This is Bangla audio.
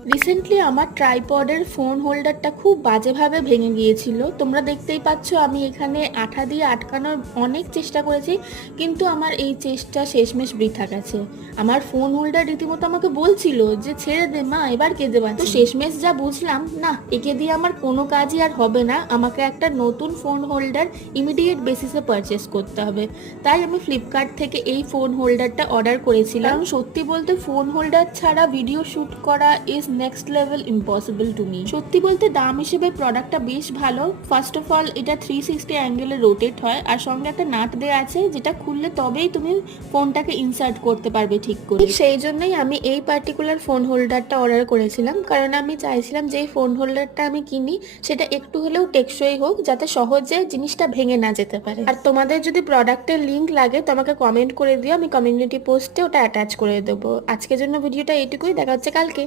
রিসেন্টলি আমার ট্রাইপডের ফোন হোল্ডারটা খুব বাজেভাবে ভেঙে গিয়েছিল। তোমরা দেখতেই পাচ্ছ আমি এখানে আঠা দিয়ে আটকানোর অনেক চেষ্টা করেছি, কিন্তু আমার এই চেষ্টা শেষমেশ বৃথা গেছে। আমার ফোন হোল্ডার রীতিমতো আমাকে বলছিল যে ছেড়ে দে মা, এবার কেঁদে পাচ্ছি। তো শেষমেশ যা বুঝলাম, না একে দিয়ে আমার কোনো কাজই আর হবে না, আমাকে একটা নতুন ফোন হোল্ডার ইমিডিয়েট বেসিসে পারচেস করতে হবে। তাই আমি ফ্লিপকার্ট থেকে এই ফোন হোল্ডারটা অর্ডার করেছিলাম। কারণ সত্যি বলতে ফোন হোল্ডার ছাড়া ভিডিও শ্যুট করা is next level impossible to me. সত্যি বলতে দাম হিসেবে প্রোডাক্টটা বেশ ভালো। ফার্স্ট অফ অল এটা 360 অ্যাঙ্গেলে রোটেট হয়, আর সঙ্গে একটা নাট দেওয়া আছে যেটা খুললে তবেই তুমি ফোনটাকে ইনসার্ট করতে পারবে ঠিক করে। সেই জন্যই আমি এই পার্টিকুলার ফোন হোল্ডারটা অর্ডার করেছিলাম, কারণ আমি চাইছিলাম যে এই ফোন হোল্ডারটা আমি কিনি সেটা একটু হলেও টেকসই হোক, যাতে সহজে জিনিসটা ভেঙে না যেতে পারে। আর তোমাদের যদি প্রোডাক্টের লিঙ্ক লাগে তো আমাকে কমেন্ট করে দিও, আমি কমিউনিটি পোস্টে ওটা অ্যাটাচ করে দেবো। আজকের জন্য ভিডিওটা এইটুকুই, দেখা হচ্ছে কালকে।